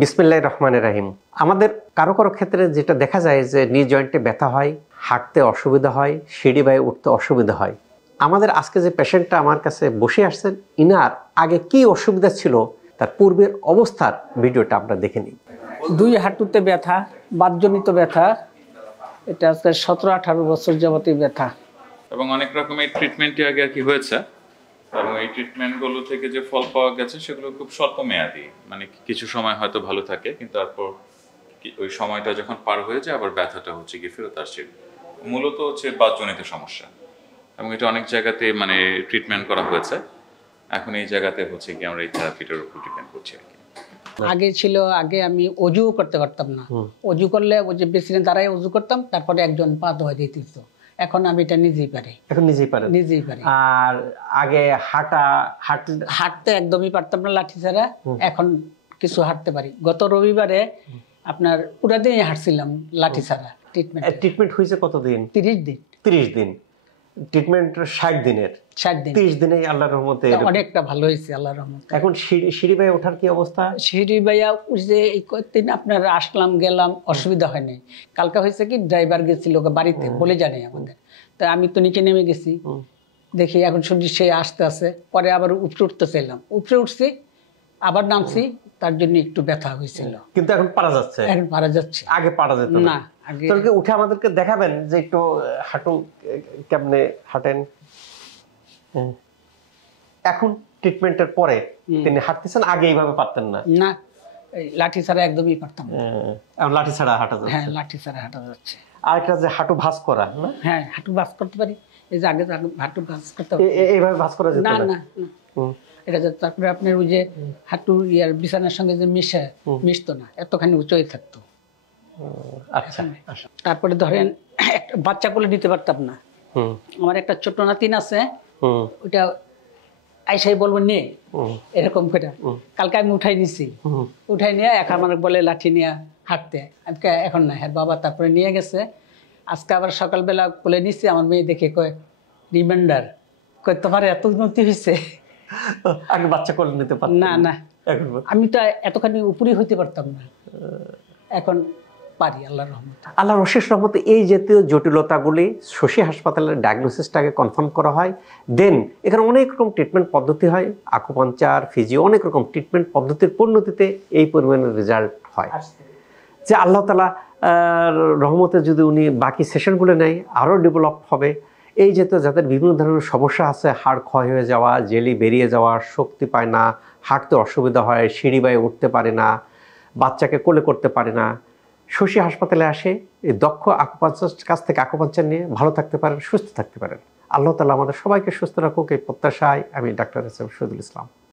বিসমিল্লাহির রহমানির রহিম। আমাদের কারো কারো ক্ষেত্রে যেটা দেখা যায় যে নি জয়েন্টে ব্যথা হয়, হাঁটতে অসুবিধা হয়, সিঁড়ি বায়ে উঠতে অসুবিধা হয়। আমাদের আজকে যে পেশেন্টটা আমার কাছে বসে আসছেন, ইনার আগে কি অসুবিধা ছিল তার পূর্বের অবস্থার ভিডিওটা আমরা দেখে নিই। দুই হাঁটুতে ব্যথা, বাতজনিত ব্যথা, এটা আজকে 17-18 বছর যাবতীয় ব্যথা এবং অনেক রকমের ট্রিটমেন্টই আগে আর কি হয়েছে এবং এই ট্রিটমেন্টগুলো থেকে যে ফল পাওয়া গেছে সেগুলো খুব স্বল্প মেয়াদি, মানে কিছু সময় হয়তো ভালো থাকে কিন্তু তারপর ওই সময়টা যখন পার হয়ে যায় আবার ব্যথাটা হচ্ছে কি ফেরত আসছে। মূলত হচ্ছে বাতজনিত সমস্যা এবং এটা অনেক জায়গাতে মানে ট্রিটমেন্ট করা হয়েছে। এখন এই জায়গাতে হচ্ছে কি আমরা এই থেরাপিটার উপর ডিপেন্ড করছি আর কি। আগে ছিল, আগে আমি অজু করতে পারতাম না। অজু করলে ওই যে বেসিনে দাঁড়ায় অজু করতাম, তারপরে একজন পা ধোয়া দিয়ে দিত। এখন আমি এটা নিজেই পারি। এখন নিজেই পারি। আর আগে হাঁটতে একদমই পারতাম না লাঠি ছাড়া, এখন কিছু হাঁটতে পারি। গত রবিবারে আপনার পুরা দিনই হাঁটছিলাম লাঠি ছাড়া। ট্রিটমেন্ট হয়েছে কতদিন? 30 দিন। 30 দিন ট্রিটমেন্ট, 60 দিনের। 60 দিন, 30 দিনে আল্লাহর রহমতে অনেকটা ভালো হয়েছে আল্লাহর রহমতে। এখন সিঁড়ি বায়ে ওঠার কি অবস্থা? সিঁড়ি বাইয়া যে এই কয়েকদিন আপনার আসলাম গেলাম, অসুবিধা হয় নাই। কালকে হয়েছে কি, ড্রাইভার গেছিল বাড়িতে, বলে জানে আমাদের, তা আমি তো নিচে নেমে গেছি, দেখি এখন সবজি সে আসতে আসে, পরে আবার উপরে উঠতে চাইলাম, উপরে উঠছি আবার নামছি, তার জন্য একটু ব্যথা হয়েছিল। কিন্তু এখন পারা যাচ্ছে? এখন পারা যাচ্ছে, আগে পারা যেত না। আগে উঠে আমাদেরকে দেখাবেন যে একটু হাঁটু কেমনে হাঁটেন। এখন ট্রিটমেন্টের পরে তিনি হাঁটতেছেন, আগে এইভাবে পারতেন না? না, লাঠি ছাড়া একদমই পারতাম না। এখন লাঠি ছাড়া হাঁটা যাচ্ছে? হ্যাঁ, লাঠি ছাড়া হাঁটা যাচ্ছে। আর একটা যে হাঁটু ভাঁজ করা, না? হ্যাঁ, হাঁটু ভাঁজ করতে পারি। এই যে আগে হাঁটু ভাঁজ করতে এইভাবে ভাঁজ করা যেত না? না, এটা তারপরে আপনার ওই যে হাঁটুর ইয়ার বিছানার সঙ্গে যে মিশতো না, এতখানি উঁচুই থাকতো। আচ্ছা, তারপরে ধরেন একটা বাচ্চা কোলে নিতে পারতাম না। আমার একটা ছোট নাতিন আছে, ওইটা আইসাই বলবো নে, এরকম করে কালকে আমি উঠাই নিছি, উঠাই নিয়ে এখন আমার বলে লাঠি নিয়ে হাঁটতে, আজকে এখন না, হ্যাঁ বাবা তারপরে নিয়ে গেছে। আজকে আবার সকালবেলা কোলে নিচ্ছি, আমার মেয়ে দেখে কয় রিমাইন্ডার, কয় তোমার এত উন্নতি হয়েছে। আগে বাচ্চা কোলে নিতে পারতাম না, না, আমি তো এতখানি উপরে হইতে পারতাম না, এখন পারি আল্লাহর রহমতে। আল্লাহর অশেষ রহমতে এই জাতীয় জটিলতাগুলি শশী হাসপাতালের ডায়াগনোসিসটাকে কনফার্ম করা হয়। দেন এখানে অনেক রকম ট্রিটমেন্ট পদ্ধতি হয়, আকুপাঞ্চার, ফিজিও, অনেক রকম ট্রিটমেন্ট পদ্ধতির পরিণতিতে এই পরিমাণের রেজাল্ট হয় যে আল্লাহ তাআলা রহমতে যদি উনি বাকি সেশনগুলো নেয় আরও ডেভেলপ হবে। এই জাতীয় যাদের বিভিন্ন ধরনের সমস্যা আছে, হাড় ক্ষয় হয়ে যাওয়া, জেলি বেরিয়ে যাওয়া, শক্তি পায় না, হাঁটতে অসুবিধা হয়, সিঁড়ি বায়ে উঠতে পারে না, বাচ্চাকে কোলে করতে পারে না, শশী হাসপাতালে আসে এই দক্ষ আকুপাঞ্চার কাছ থেকে আকুপাঞ্চার নিয়ে ভালো থাকতে পারেন, সুস্থ থাকতে পারেন। আল্লাহ তাআলা আমাদের সবাইকে সুস্থ রাখুক এই প্রত্যাশায় আমি doctor S M Shahidul Islam.